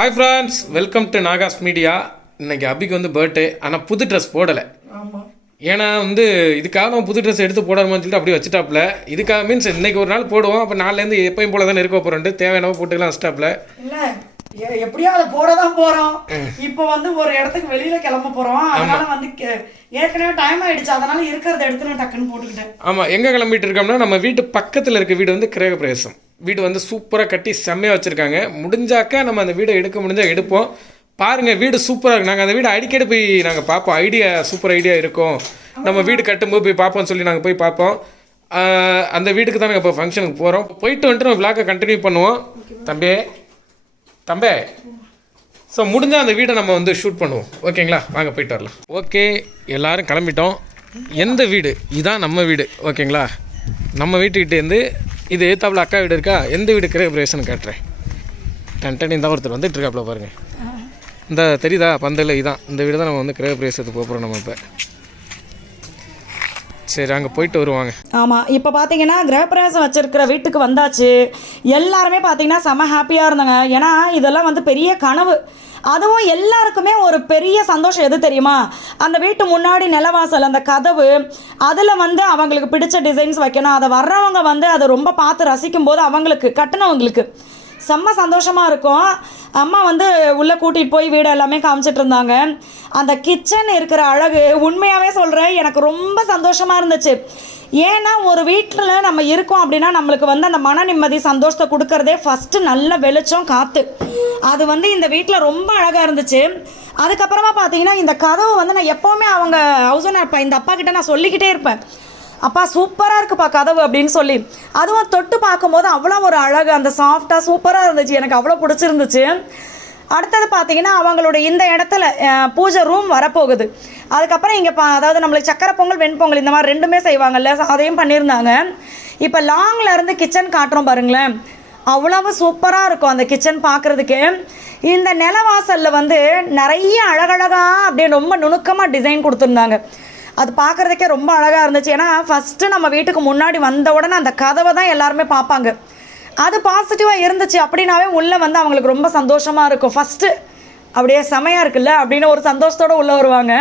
Hi friends, welcome to Nahash media. இன்றைக்கி அபிக்கு வந்து birthday. ஆனால் புது ட்ரெஸ் போடலை. ஏன்னா வந்து இதுக்காக நம்ம புது ட்ரெஸ் எடுத்து போடாமல் சொல்லிட்டு அப்படியே வச்சுட்டாப்புல. இதுக்காக மீன்ஸ் இன்றைக்கி ஒரு நாள் போடுவோம், அப்போ நாளிலேருந்து எப்பயும் போல தானே இருக்க போகிறோன்ட்டு தேவையானவோ போட்டுக்கலாம் வச்சுட்டாப்புல. இல்லை எப்படியோ அதை போட தான் போகிறோம். இப்போ வந்து ஒரு இடத்துக்கு வெளியில் கிளம்ப போகிறோம். அதனால வந்து ஏற்கனவே டைம் ஆகிடுச்சு, அதனால் இருக்கிறத எடுத்து நான் டக்குன்னு போட்டுக்கிட்டேன். ஆமாம், எங்கே கிளம்பிட்டு இருக்கோம்னா நம்ம வீட்டு பக்கத்தில் இருக்க வீடு வந்து கிரகப்பிரவேசம் வீடு வந்து சூப்பராக கட்டி செம்மையாக வச்சுருக்காங்க. முடிஞ்சாக்கா நம்ம அந்த வீடை எடுக்க முடிஞ்சால் எடுப்போம். பாருங்கள், வீடு சூப்பராக இருக்குது. நாங்கள் அந்த வீடு அடிக்கடி போய் நாங்கள் பார்ப்போம். சூப்பர் ஐடியா இருக்கும், நம்ம வீடு கட்டும்போது போய் பார்ப்போம்னு சொல்லி நாங்கள் போய் பார்ப்போம். அந்த வீட்டுக்கு தான் நாங்கள் இப்போ ஃபங்க்ஷனுக்கு போகிறோம். போயிட்டு வந்துட்டு நம்ம விளாக்கை கண்டினியூ பண்ணுவோம். தம்பே ஸோ முடிஞ்சால் அந்த வீடை நம்ம வந்து ஷூட் பண்ணுவோம். ஓகேங்களா, வாங்க போயிட்டு வரலாம். ஓகே, எல்லோரும் கிளம்பிட்டோம். எந்த வீடு? இதுதான் நம்ம வீடு. ஓகேங்களா, நம்ம வீட்டுக்கிட்டேருந்து இது ஏத்தாப்புல அக்கா வீடு இருக்கா. எந்த வீடு கிரகப்பிரவேசம்னு காட்டுறேன். டன்டன் இந்த ஒருத்தர் வந்துட்டு இருக்காப்புல பாருங்கள். இந்த தெரியுதா பந்தல்? இதுதான் இந்த வீடு தான் நம்ம வந்து கிரகப்பிரவேசத்துக்கு போகிறோம் நம்ம இப்போ. சரி, அங்கே போயிட்டு வருவாங்க. ஆமாம், இப்போ பார்த்தீங்கன்னா கிரகப்பிரவேசம் வச்சுருக்கிற வீட்டுக்கு வந்தாச்சு. எல்லாருமே பார்த்தீங்கன்னா செம ஹாப்பியாக இருந்தாங்க. ஏன்னா இதெல்லாம் வந்து பெரிய கனவு. அதுவும் எல்லாருக்குமே ஒரு பெரிய சந்தோஷம் எது தெரியுமா? அந்த வீட்டு முன்னாடி நிலவாசல், அந்த கதவு, அதில் வந்து அவங்களுக்கு பிடிச்ச டிசைன்ஸ் வைக்கணும். அதை வர்றவங்க வந்து அதை ரொம்ப பார்த்து ரசிக்கும் போது அவங்களுக்கு கட்டினவங்களுக்கு செம்ம சந்தோஷமாக இருக்கும். அம்மா வந்து உள்ளே கூட்டிகிட்டு போய் வீடு எல்லாமே காமிச்சிட்டு இருந்தாங்க. அந்த கிச்சன் இருக்கிற அழகு உண்மையாகவே சொல்கிறேன், எனக்கு ரொம்ப சந்தோஷமாக இருந்துச்சு. ஏன்னா ஒரு வீட்டில் நம்ம இருக்கோம் அப்படின்னா நம்மளுக்கு வந்து அந்த மன நிம்மதி சந்தோஷத்தை கொடுக்கறதே ஃபஸ்ட்டு நல்ல வெளிச்சம், காற்று. அது வந்து இந்த வீட்டில் ரொம்ப அழகாக இருந்துச்சு. அதுக்கப்புறமா பார்த்தீங்கன்னா இந்த கதவு வந்து நான் எப்போவுமே அவங்க ஹவுஸ் ஓனர் இந்த அப்பா கிட்ட நான் சொல்லிக்கிட்டே இருப்பேன், அப்பா சூப்பராக இருக்குப்பா கதவு அப்படின்னு சொல்லி. அதுவும் தொட்டு பார்க்கும்போது அவ்வளோ ஒரு அழகு, அந்த சாஃப்டாக சூப்பராக இருந்துச்சு. எனக்கு அவ்வளோ பிடிச்சிருந்துச்சு. அடுத்தது பார்த்தீங்கன்னா அவங்களுடைய இந்த இடத்துல பூஜை ரூம் வரப்போகுது. அதுக்கப்புறம் இங்கே அதாவது நம்மளுக்கு சக்கரை பொங்கல், வெண்பொங்கல் இந்த மாதிரி ரெண்டுமே செய்வாங்கல்ல, அதையும் பண்ணியிருந்தாங்க. இப்போ லாங்கில் இருந்து கிச்சன் காட்டுறோம் பாருங்களேன், அவ்வளவு சூப்பராக இருக்கும் அந்த கிச்சன் பார்க்குறதுக்கு. இந்த நிலவாசலில் வந்து நிறைய அழகழகாக அப்படியே ரொம்ப நுணுக்கமாக டிசைன் கொடுத்துருந்தாங்க. அது பார்க்குறதுக்கே ரொம்ப அழகாக இருந்துச்சு. ஏன்னா ஃபஸ்ட்டு நம்ம வீட்டுக்கு முன்னாடி வந்த உடனே அந்த கதவை தான் எல்லாருமே பார்ப்பாங்க. அது பாசிட்டிவாக இருந்துச்சு அப்படின்னாவே உள்ளே வந்து அவங்களுக்கு ரொம்ப சந்தோஷமாக இருக்கும். ஃபஸ்ட்டு அப்படியே செமையாக இருக்குல்ல அப்படின்னு ஒரு சந்தோஷத்தோடு உள்ளே வருவாங்க.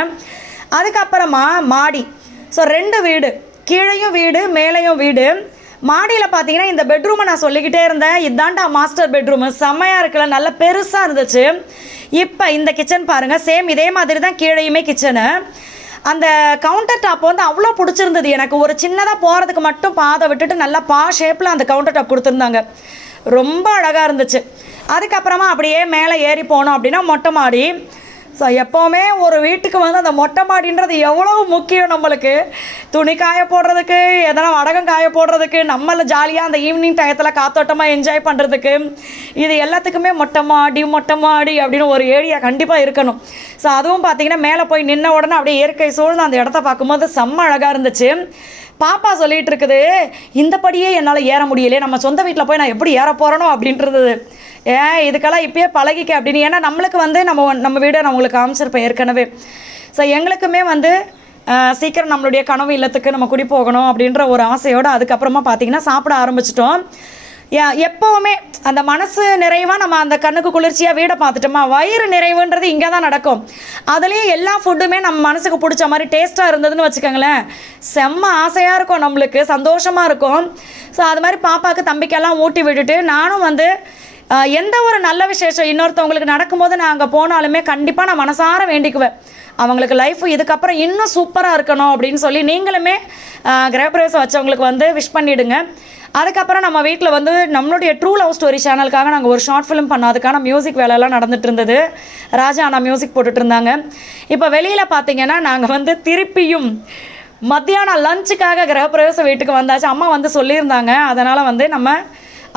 அதுக்கப்புறமா மாடி. ஸோ 2 வீடு, கீழேயும் வீடு மேலேயும் வீடு. மாடியில் பார்த்தீங்கன்னா இந்த பெட்ரூமை நான் சொல்லிக்கிட்டே இருந்தேன், இதாண்டா மாஸ்டர் பெட்ரூமு, செம்மையாக இருக்குல்ல, நல்ல பெருசாக இருந்துச்சு. இப்போ இந்த கிச்சன் பாருங்கள், சேம் இதே மாதிரி தான் கீழேயுமே கிச்சனு. அந்த கவுண்டர் டாப் வந்து அவ்வளோ பிடிச்சிருந்தது எனக்கு. ஒரு சின்னதாக போகிறதுக்கு மட்டும் பாதை விட்டுட்டு நல்லா ஷேப்பில் அந்த கவுண்டர் டாப் கொடுத்துருந்தாங்க, ரொம்ப அழகாக இருந்துச்சு. அதுக்கப்புறமா அப்படியே மேலே ஏறி போனோம் அப்படின்னா மொட்டை மாடி. ஸோ எப்போவுமே ஒரு வீட்டுக்கு வந்து அந்த மொட்டை மாடின்றது எவ்வளோ முக்கியம் நம்மளுக்கு. துணி காய போடுறதுக்கு, எதனா வடகம் காய போடுறதுக்கு, நம்மள ஜாலியாக அந்த ஈவினிங் டயத்தில் காத்தோட்டமாக என்ஜாய் பண்ணுறதுக்கு, இது எல்லாத்துக்குமே மொட்டை மாடி அப்படின்னு ஒரு ஏரியா கண்டிப்பாக இருக்கணும். ஸோ அதுவும் பார்த்திங்கன்னா மேலே போய் நின்ன உடனே அப்படியே இயற்கை சூழ்ந்து அந்த இடத்த பார்க்கும்போது செம்ம அழகாக இருந்துச்சு. பாப்பா சொல்லிகிட்டு இருக்குது, இந்த படியே என்னால் ஏற முடியலையே, நம்ம சொந்த வீட்டில் போய் நான் எப்படி ஏற போகிறனோ அப்படின்றது. இதுக்கெல்லாம் இப்போயே பழகிக்க அப்படின்னு. ஏன்னா நம்மளுக்கு வந்து நம்ம வீடை நான் உங்களுக்கு காமிச்சிருப்பேன் ஏற்கனவே. ஸோ எங்களுக்குமே வந்து சீக்கிரம் நம்மளுடைய கனவு இல்லத்துக்கு நம்ம குடி போகணும் அப்படின்ற ஒரு ஆசையோடு அதுக்கப்புறமா பார்த்திங்கன்னா சாப்பிட ஆரம்பிச்சிட்டோம். எப்போவுமே அந்த மனசு நிறைவாக நம்ம அந்த கண்ணுக்கு குளிர்ச்சியாக வீடை பார்த்துட்டோமா, வயிறு நிறைவுன்றது இங்கே தான் நடக்கும். அதுலேயும் எல்லா ஃபுட்டுமே நம்ம மனசுக்கு பிடிச்ச மாதிரி டேஸ்ட்டாக இருந்ததுன்னு வச்சுக்கோங்களேன், செம்ம ஆசையாக இருக்கும், நம்மளுக்கு சந்தோஷமாக இருக்கும். ஸோ அது மாதிரி பாப்பாவுக்கு தம்பிக்கெல்லாம் ஊட்டி விட்டுட்டு நானும் வந்து எந்த ஒரு நல்ல விசேஷம் இன்னொருத்தவங்களுக்கு நடக்கும்போது நான் அங்கே போனாலுமே கண்டிப்பாக நான் மனசார வேண்டிக்குவேன், அவங்களுக்கு லைஃப் இதுக்கப்புறம் இன்னும் சூப்பராக இருக்கணும் அப்படின்னு சொல்லி. நீங்களுமே கிரகப்பிரவேசம் வச்சவங்களுக்கு வந்து விஷ் பண்ணிவிடுங்க. அதுக்கப்புறம் நம்ம வீட்டில் வந்து நம்மளுடைய ட்ரூ லவ் ஸ்டோரி சேனலுக்காக நாங்கள் ஒரு ஷார்ட் ஃபிலிம் பண்ணோம். அதுக்கான மியூசிக் வேலையெல்லாம் நடந்துகிட்டு இருந்தது. ராஜா அண்ணா மியூசிக் போட்டுட்டு இருந்தாங்க. இப்போ வெளியில் பார்த்தீங்கன்னா நாங்கள் வந்து திருப்பியும் மத்தியானம் லஞ்சுக்காக கிரகப்பிரவேச வீட்டுக்கு வந்தாச்சு. அம்மா வந்து சொல்லியிருந்தாங்க, அதனால் வந்து நம்ம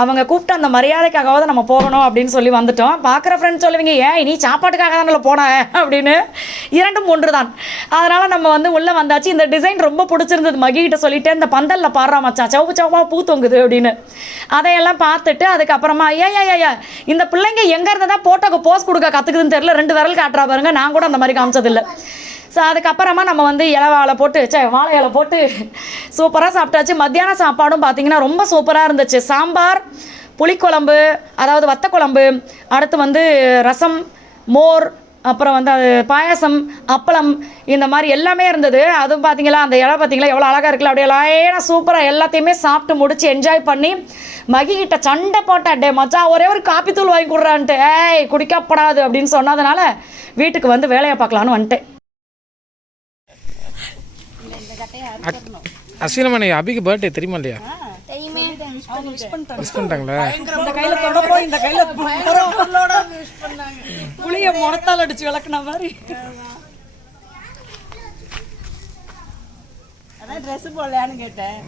அவங்க கூப்பிட்டு அந்த மரியாதைக்காகவாவது நம்ம போகணும் அப்படின்னு சொல்லி வந்துட்டோம். பார்க்குற ஃப்ரெண்ட்ஸ் சொல்லுவீங்க, ஏன் நீ சாப்பாட்டுக்காக தானே போனேன் அப்படின்னு. 2-3 தான். அதனால் நம்ம வந்து உள்ளே வந்தாச்சு. இந்த டிசைன் ரொம்ப பிடிச்சிருந்தது. மகிகிட்ட சொல்லிவிட்டு இந்த பந்தலில் பாடுறா மச்சான், சவுப்பு சவுப்பாக பூ தொங்குது அப்படின்னு. அதையெல்லாம் பார்த்துட்டு அதுக்கப்புறமா இந்த பிள்ளைங்க எங்கேருந்து தான் போட்டோக்கு போஸ் கொடுக்க கற்றுக்குதுன்னு தெரியல, 2 விரல் காட்டுறா பாருங்க. நான் கூட அந்த மாதிரி காமிச்சதில்லை. ஸோ அதுக்கப்புறமா நம்ம வந்து வாழை இலை போட்டு சூப்பராக சாப்பிட்டாச்சு. மத்தியான சாப்பாடும் பார்த்திங்கன்னா ரொம்ப சூப்பராக இருந்துச்சு. சாம்பார், புளிக்குழம்பு, அதாவது வத்த குழம்பு, அடுத்து வந்து ரசம், மோர், அப்புறம் வந்து அது பாயாசம், அப்பளம், இந்த மாதிரி எல்லாமே இருந்தது. அதுவும் பார்த்தீங்களா, அந்த இலை பார்த்தீங்களா எவ்வளோ அழகாக இருக்குல்ல, அப்படியே லைனாக சூப்பராக எல்லாத்தையுமே சாப்பிட்டு முடிச்சு என்ஜாய் பண்ணி மகிக்கிட்ட சண்டை போட்டேன். டே மச்சான் ஒரே ஒரு காப்பி தூள் வாங்கி கொடுறான்ட்டு, ஏய் குடிக்கப்படாது அப்படின்னு சொன்னதுனால வீட்டுக்கு வந்து வேலையை பார்க்கலான்னு வந்துட்டேன். அஸ்வினமணி அபிக்கு பர்த்டே தெரியுமா இல்லையா? மிஸ் பண்ணிட்டாங்களா? இந்த கையில தொடப்போ, இந்த கையில புளிய முடத்தால் அடிச்சு விளக்குன மாதிரி. அதான் ட்ரெஸ் போடலான்னு கேட்டேன்.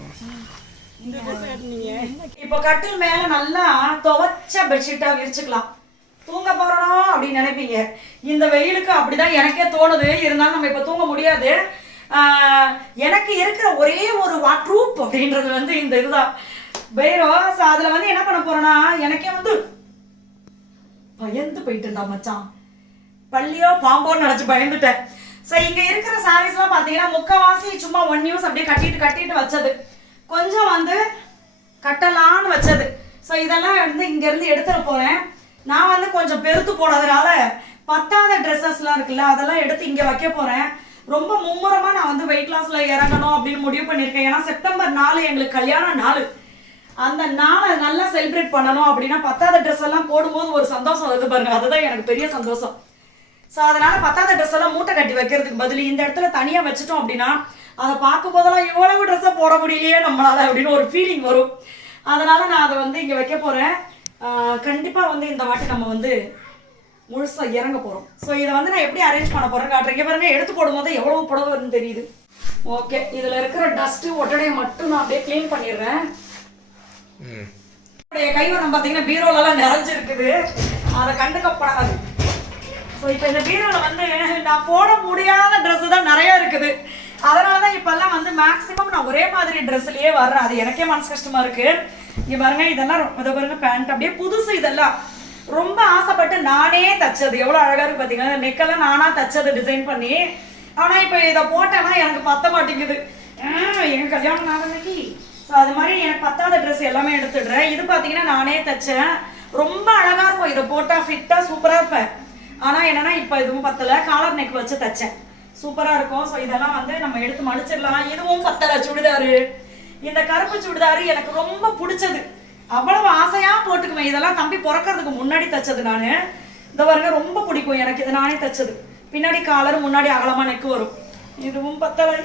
இப்போ கட்டில் மேல நல்லா துவைச்ச பெட்ஷீட்டா விரிச்சுக்கலாம். தூங்க போறோம் அப்படின்னு நினைப்பீங்க. இந்த வெயிலுக்கு அப்படிதான் எனக்கே தோணுது. இருந்தாலும் நம்ம இப்ப தூங்க முடியாது. எனக்கு இருக்கிற ஒரே ஒரு வாட்ரூப் அப்படின்றது வந்து இந்த இதுதான் பைரோ. அதுல வந்து என்ன பண்ண போறேன்னா, எனக்கே வந்து பயந்து போயிட்டு இருந்தா மச்சான், பள்ளியோ பாம்போன்னு நினைச்சு பயந்துட்டேன். ஸோ இங்க இருக்கிற சாரீஸ்லாம் பாத்தீங்கன்னா முக்கவாசி சும்மா 1 யூஸ் அப்படியே கட்டிட்டு வச்சது, கொஞ்சம் வந்து கட்டலான்னு வச்சது. ஸோ இதெல்லாம் வந்து இங்க இருந்து எடுத்துட போறேன். நான் வந்து கொஞ்சம் பெருத்து போனதுனால பத்தாத ட்ரெஸ்ஸஸ்லாம் இருக்குல்ல, அதெல்லாம் எடுத்து இங்க வைக்க போறேன். ரொம்ப மும்முரமா நான் வந்து வெயிட் லாஸ்ல இறங்கணும் அப்படின்னு முடிவு பண்ணியிருக்கேன். ஏன்னா செப்டம்பர் 4 எங்களுக்கு கல்யாண நாள். அந்த நாளை நல்லா செலிப்ரேட் பண்ணணும் அப்படின்னா பத்தாத ட்ரெஸ் எல்லாம் போடும்போது ஒரு சந்தோஷம் வருது பாருங்க, அதுதான் எனக்கு பெரிய சந்தோஷம். ஸோ அதனால பத்தாத ட்ரெஸ் எல்லாம் மூட்டை கட்டி வைக்கிறதுக்கு பதில் இந்த இடத்துல தனியா வச்சுட்டோம் அப்படின்னா அதை பார்க்கும் போதெல்லாம் இவ்வளவு ட்ரெஸ்ஸை போட முடியலையே நம்மளால அப்படின்னு ஒரு ஃபீலிங் வரும். அதனால நான் அதை வந்து இங்க வைக்க போறேன். கண்டிப்பா வந்து இந்த வாட்டி நம்ம வந்து முழுசா இறங்க போறோம். ஸோ இதை வந்து நான் எப்படி அரேஞ்ச் பண்ண போறேன் காட்டுறேன் பாருங்க. எடுத்து போடும்போது எவ்வளவு புடவை வரும்னு தெரியுது. ஓகே, இதுல இருக்கிற டஸ்ட் ஒட்டடையை மட்டும் நான் அப்படியே கிளீன் பண்ணிடுறேன். கைவண்ணம் பாத்தீங்கன்னா பீரோலெல்லாம் நிறைஞ்சிருக்குது, அதை கண்டுக்கப்படாது. ஸோ இப்போ இந்த பீரோவில் வந்து நான் போட முடியாத ட்ரெஸ் தான் நிறைய இருக்குது. அதனால தான் இப்போல்லாம் வந்து மேக்ஸிமம் நான் ஒரே மாதிரி ட்ரெஸ்லயே வர்றேன். அது எனக்கே மனசு கஷ்டமா இருக்கு. இங்கே பாருங்க, இதெல்லாம் இதை பாருங்க, பேண்ட் அப்படியே புதுசு. இதெல்லாம் ரொம்ப ஆசைப்பட்டு நானே தச்சது. எவ்வளோ அழகா இருக்கு பார்த்தீங்கன்னா, நெக்கெல்லாம் நானா தச்சது டிசைன் பண்ணி. ஆனால் இப்போ இதை போட்டேன்னா எனக்கு பத்த மாட்டேங்குது. எங்க கல்யாணம் நாளைக்கு. ஸோ அது மாதிரி எனக்கு பத்தாத ட்ரெஸ் எல்லாமே எடுத்துடுறேன். இது பார்த்தீங்கன்னா நானே தச்சேன், ரொம்ப அழகா இருக்கும். இதை போட்டால் ஃபிட்டாக சூப்பராக இருப்பேன். ஆனால் என்னன்னா இப்போ இதுவும் பத்தலை, காலர் நெக் வச்சு தச்சேன், சூப்பராக இருக்கும். ஸோ இதெல்லாம் வந்து நம்ம எடுத்து மடிச்சிடலாம். இதுவும் பத்தலை. சுடிதாரு, இந்த கருப்பு சுடிதாரு எனக்கு ரொம்ப பிடிச்சது, அவ்வளவு ஆசையா போட்டுக்குவேன். இதெல்லாம் தம்பி பிறக்கிறதுக்கு முன்னாடி தச்சது நான். இந்த பாருங்க, ரொம்ப பிடிக்கும் எனக்கு, இது நானே தச்சது. பின்னாடி காலர், முன்னாடி அகலமா நெக்கு வரும். இதுவும் பத்தலை.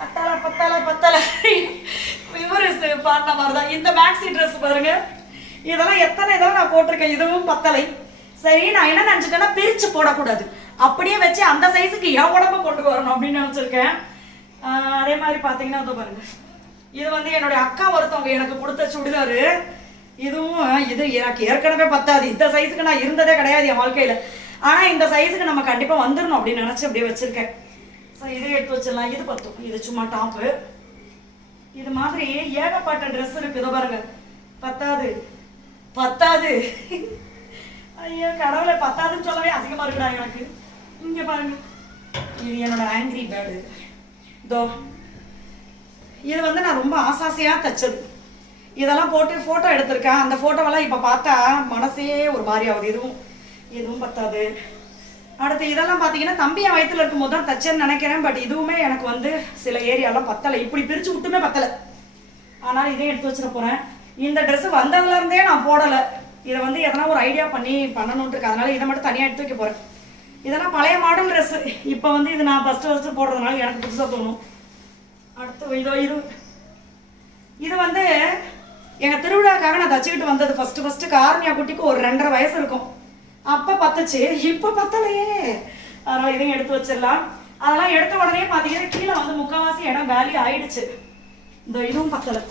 பத்தலை பத்தலை பத்தலை. இவரு பாடின மாதிரிதான் இந்த மேக்ஸி ட்ரெஸ் பாருங்க. இதெல்லாம் இதெல்லாம் நான் போட்டிருக்கேன். இதுவும் பத்தலை. சரி, நான் என்ன நினைச்சிட்டேன்னா பிரிச்சு போடக்கூடாது, அப்படியே வச்சு அந்த சைஸுக்கு என் உடம்ப கொண்டு வரணும் அப்படின்னு நினைச்சிருக்கேன். அதே மாதிரி பாத்தீங்கன்னா இதோ பாருங்க, இது வந்து என்னுடைய அக்கா ஒருத்தவங்க எனக்கு கொடுத்த சுடிதாரு. இதுவும் இது எனக்கு ஏற்கனவே பத்தாது. இந்த சைஸுக்கு நான் இருந்ததே கிடையாது என் வாழ்க்கையில. ஆனா இந்த சைஸுக்கு நம்ம கண்டிப்பா வந்துடணும் அப்படின்னு நினைச்சு அப்படியே வச்சிருக்கேன். ஸோ இதை எடுத்து வச்சிடலாம். இது பத்தும், இது சும்மா டாப்பு. இது மாதிரி ஏகப்பட்ட ட்ரெஸ் இருக்கு. இதோ பாருங்க, பத்தாது பத்தாது. ஐயோ கடவுளை, பத்தாதுன்னு சொல்லவே அசிங்கமா இருக்குடா எனக்கு. இங்க பாருங்க, இது என்னோட ஆங்கிரி பேர்டு. இதோ இது வந்து நான் ரொம்ப ஆசாசையா தச்சது. இதெல்லாம் போட்டு போட்டோ எடுத்திருக்கேன். அந்த போட்டோவெல்லாம் இப்ப பார்த்தா மனசே ஒரு மாதிரி ஆகுது. இதுவும் பத்தாது. அடுத்து இதெல்லாம் பாத்தீங்கன்னா தம்பி என் வயிற்றுல இருக்கும் போது தான் தச்சேன்னு நினைக்கிறேன். பட் இதுவுமே எனக்கு வந்து சில ஏரியாலாம் பத்தலை, இப்படி பிரிச்சு விட்டுமே பத்தலை. ஆனால் இதையும் எடுத்து வச்சிட போறேன். இந்த ட்ரெஸ் வந்ததுல இருந்தே நான் போடலை. இதை வந்து எதனா ஒரு ஐடியா பண்ணணும்னு இருக்கு. அதனால இதை மட்டும் தனியாக எடுத்து வைக்க போறேன். இதெல்லாம் பழைய மாடல் ட்ரெஸ். இப்போ வந்து இது நான் ஃபர்ஸ்ட் போடுறதுனால எனக்கு புதுசாக தோணும். அடுத்து இது வந்து எங்க திருவிழாக்காக நான் தச்சுக்கிட்டு வந்தது. ஃபர்ஸ்ட் காரணியா குட்டிக்கு ஒரு 2.5 வயசு இருக்கும். அப்ப பத்துச்சு, இப்ப பத்தலையே. அதனால இதையும் எடுத்து வச்சிடலாம். அதெல்லாம் எடுத்த உடனே பாத்தீங்கன்னா கீழே வந்து முக்கால்வாசி இடம் காலி ஆயிடுச்சு. இந்த இதுவும் பத்தலை.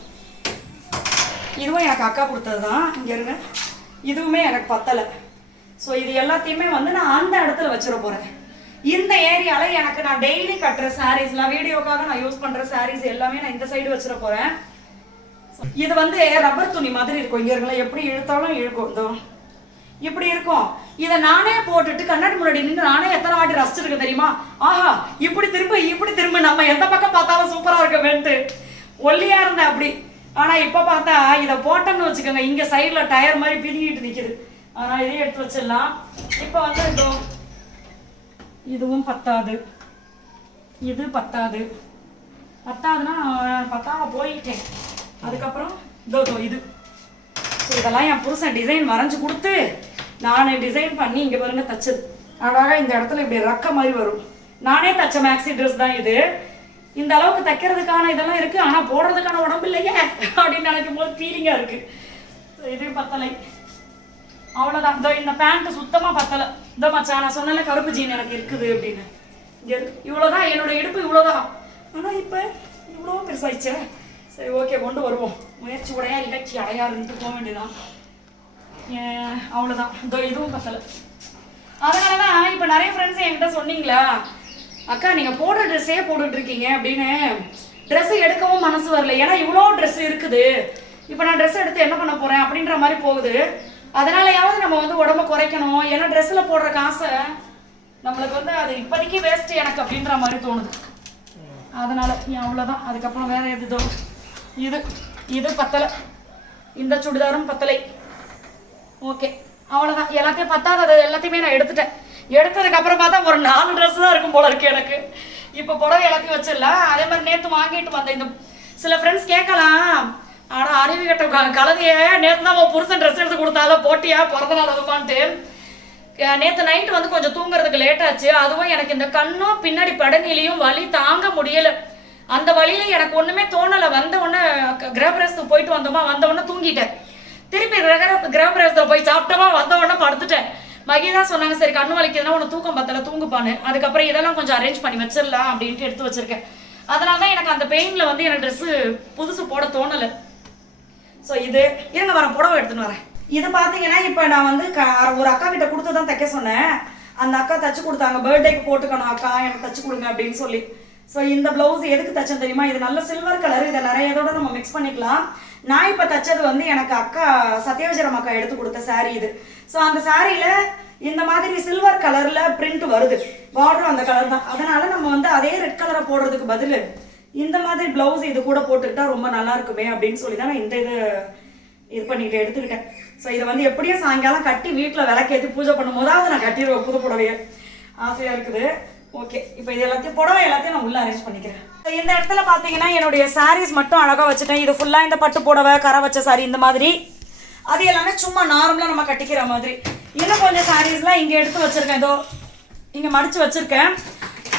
இதுவும் எனக்கு அக்கா கொடுத்ததுதான். இங்க இருங்க, இதுவுமே எனக்கு பத்தலை. ஸோ இது எல்லாத்தையுமே வந்து நான் அந்த இடத்துல வச்சிட போறேன். இந்த ஏரியால எனக்கு நான் டெய்லி கட்டுற சாரீஸ்லாம், வீடியோக்காக நான் யூஸ் பண்ற சாரீஸ் எல்லாமே நான் இந்த சைடு வச்சிட போறேன். இது வந்து ரப்பர் துணி மாதிரி இருக்கும். இங்க இருக்கலாம், எப்படி இழுத்தாலும் இழுக்கும். இதோ இப்படி இருக்கும். இதை நானே போட்டுட்டு கண்ணாடி முன்னாடி நின்று நானே எத்தனை வாட்டி ரசிச்சிருக்கேன் தெரியுமா? ஆஹா, இப்படி திரும்ப நம்ம எந்த பக்கம் பார்த்தாலும் சூப்பரா இருக்கவேன்ட்டு. ஒல்லியா இருந்தேன் அப்படி. ஆனால் இப்போ பார்த்தா இதை போட்டோம்னு வச்சுக்கோங்க, இங்கே சைடில் டயர் மாதிரி பிதுங்கிட்டு நிற்கிது. ஆனால் இதையும் எடுத்து வச்சிடலாம். இப்போ வந்து இதோ இதுவும் பத்தாது, இது பத்தாதுன்னா பத்தாம போயிட்டேன். அதுக்கப்புறம் இதோ இது. ஸோ இதெல்லாம் என் புருஷன் டிசைன் வரைஞ்சி கொடுத்து நான் டிசைன் பண்ணி இங்கே பாருங்க தச்சது. அழகாக இந்த இடத்துல இப்படி ரக்க மாதிரி வரும். நானே தச்ச மேக்ஸி ட்ரெஸ் தான் இது. இந்த அளவுக்கு தைக்கிறதுக்கான இதெல்லாம் இருக்குது, ஆனால் போடுறதுக்கான உடம்பு இல்லையே அப்படின்னு நினைக்கும் போது ஃபீலிங்காக இருக்குது. ஸோ இது பத்தலை, அவ்வளோதான். இதோ இந்த பேண்ட்டு சுத்தமாக பத்தலை. இதோ மச்சான் நான் சொன்னல கருப்பு ஜீன் எனக்கு இருக்குது அப்படின்னு. இவ்வளோதான் என்னோட இடுப்பு, இவ்வளோதான். ஆனால் இப்போ இவ்வளோ பெருசாயிடுச்சே. சரி ஓகே, கொண்டு வருவோம். முயற்சி உடையா இலட்சி அடையாருன்ட்டு போக வேண்டியதான். அவ்வளோதான். இதோ இதுவும் பத்தலை. அதனால தான் இப்போ நிறைய ஃப்ரெண்ட்ஸ் என்கிட்ட சொன்னீங்களா, அக்கா நீங்கள் போடுற ட்ரெஸ்ஸே போட்டுட்ருக்கீங்க அப்படின்னு. ட்ரெஸ்ஸு எடுக்கவும் மனசு வரல, ஏன்னா இவ்வளோ ட்ரெஸ் இருக்குது. இப்போ நான் ட்ரெஸ் எடுத்து என்ன பண்ண போகிறேன் அப்படின்ற மாதிரி போகுது. அதனாலயாவது நம்ம வந்து உடம்ப குறைக்கணும். ஏன்னா ட்ரெஸ்ஸில் போடுற காசை நம்மளுக்கு வந்து அது இப்போதைக்கு வேஸ்ட்டு எனக்கு அப்படின்ற மாதிரி தோணுது. அதனால் அவ்வளோதான். அதுக்கப்புறம் வேறு எதுதோ இது பத்தலை, இந்த சுடிதாரும் பத்தலை. ஓகே அவ்வளோதான். எல்லாத்தையும் பத்தாதது எல்லாத்தையுமே நான் எடுத்துட்டேன். எடுத்ததுக்கப்புறம் பார்த்தா ஒரு 4 ட்ரெஸ் தான் இருக்கும் போல இருக்குது எனக்கு. இப்போ புடவை எல்லாத்தையும் வச்சிடலாம். அதே மாதிரி நேற்று வாங்கிட்டு வந்தேன். இந்த சில ஃப்ரெண்ட்ஸ் கேட்கலாம், ஆனால் அறிவு கட்ட கலதையே நேற்று தான் உன் புருஷன் ட்ரெஸ் எடுத்து கொடுத்தாலும் போட்டியா பிறந்த நாள் அதுமான்ட்டு. நேற்று நைட்டு வந்து கொஞ்சம் தூங்குறதுக்கு லேட் ஆச்சு. அதுவும் எனக்கு இந்த கண்ணும் பின்னாடி படநிலையும் வலி தாங்க முடியலை. அந்த வழியில் எனக்கு ஒன்றுமே தோணலை. வந்த உடனே கிரகப்பிரவேசத்துக்கு போயிட்டு வந்த உடனே தூங்கிட்டேன். திருப்பி கிரகப்பிரவேசத்தில் போய் சாப்பிட்டோமா, வந்த உடனே படுத்துட்டேன். மகி தான் சொன்னாங்க, சரி கண்ணு வலிக்குதுன்னா உன்னை தூக்கம் பத்தலை தூங்குப்பான்னு. அதுக்கப்புறம் இதெல்லாம் கொஞ்சம் அரேஞ்ச் பண்ணி வச்சிடலாம் அப்படின்ட்டு எடுத்து வச்சிருக்கேன். அதனால தான் எனக்கு அந்த பெயினில் வந்து எனக்கு ட்ரெஸ்ஸு புதுசு போட தோணலை. ஸோ இது இருங்க வரேன், புடவை எடுத்துன்னு வரேன். இது பார்த்தீங்கன்னா இப்போ நான் வந்து ஒரு அக்கா கிட்ட கொடுத்து தான் தைக்க சொன்னேன். அந்த அக்கா தச்சு கொடுத்தாங்க. பர்த்டேக்கு போட்டுக்கணும் அக்கா, எனக்கு தச்சு கொடுங்க அப்படின்னு சொல்லி. ஸோ இந்த ப்ளவுஸ் எதுக்கு தைச்சேன் தெரியுமா? இது நல்ல சில்வர் கலர், இதை நிறைய இதோட நம்ம மிக்ஸ் பண்ணிக்கலாம். நான் இப்போ தைச்சது வந்து எனக்கு அக்கா சத்யவஜரம் அக்கா எடுத்து கொடுத்த சாரீ இது. ஸோ அந்த சாரியில் இந்த மாதிரி சில்வர் கலரில் பிரிண்ட் வருது, பார்டரும் அந்த கலர் தான். அதனால நம்ம வந்து அதே ரெட் கலரை போடுறதுக்கு பதில் இந்த மாதிரி ப்ளவுஸ் இது கூட போட்டுக்கிட்டா ரொம்ப நல்லா இருக்குமே அப்படின்னு சொல்லி தான் நான் இந்த இது பண்ணிக்கிட்டு எடுத்துக்கிட்டேன். ஸோ இதை வந்து எப்படியும் சாயங்காலம் கட்டி வீட்டில் விளக்கேற்றி பூஜை பண்ணும் போதாவது நான் கட்டிடுவேன் புது புடவையை. ஆசையாக இருக்குது. ஓகே, இப்போ இது எல்லாத்தையும் புடவை எல்லாத்தையும் நான் உள்ளே அரேஞ்ச் பண்ணிக்கிறேன். இந்த இடத்துல பார்த்தீங்கன்னா என்னுடைய சாரீஸ் மட்டும் அழகாக வச்சுட்டேன். இது ஃபுல்லாக இந்த பட்டு புடவை, கரை வச்ச சாரீ இந்த மாதிரி. அது எல்லாமே சும்மா நார்மலாக நம்ம கட்டிக்கிற மாதிரி. இன்னும் கொஞ்சம் சாரீஸ்லாம் இங்கே எடுத்து வச்சுருக்கேன். இதோ இங்கே மடித்து வச்சுருக்கேன்.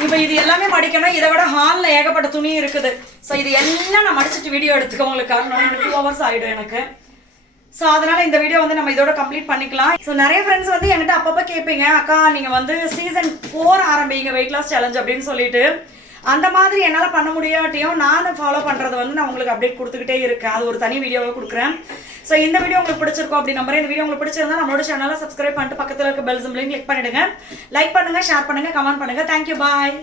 இப்போ இது எல்லாமே மடிக்கணும். இதை விட ஹாலில் ஏகப்பட்ட துணி இருக்குது. ஸோ இது எல்லாம் நான் மடிச்சுட்டு வீடியோ எடுத்துக்க உங்களுக்கு காரணம் 2 hours ஆகிடும் எனக்கு. ஸோ அதனால் இந்த வீடியோ வந்து நம்ம இதோட கம்ப்ளீட் பண்ணிக்கலாம். ஸோ நிறைய ஃப்ரெண்ட்ஸ் வந்து என்கிட்ட அப்பப்போ கேட்பீங்க, அக்கா நீங்கள் வந்து சீசன் 4 ஆரம்பிங்க வெயிட் லாஸ் சேலஞ்ச் அப்படின்னு சொல்லிட்டு. அந்த மாதிரி என்னால் பண்ண முடியாட்டியும் நான் ஃபாலோ பண்ணுறது வந்து நான் உங்களுக்கு அப்டேட் கொடுத்துக்கிட்டே இருக்கேன். அது ஒரு தனி வீடியோவை கொடுக்குறேன். ஸோ இந்த வீடியோ உங்களுக்கு பிடிச்சிருக்கும் அப்படி நம்புறேன். இந்த வீடியோ உங்களுக்கு பிடிச்சிருந்தா நம்மளோட சேனலை சப்ஸ்கிரைப் பண்ணிட்டு பக்கத்தில் இருக்க பெல் சிம்பலையும் கிளிக் பண்ணிடுங்க. லைக் பண்ணுங்கள், ஷேர் பண்ணுங்கள், கமெண்ட் பண்ணுங்கள். தேங்க்யூ, பாய்.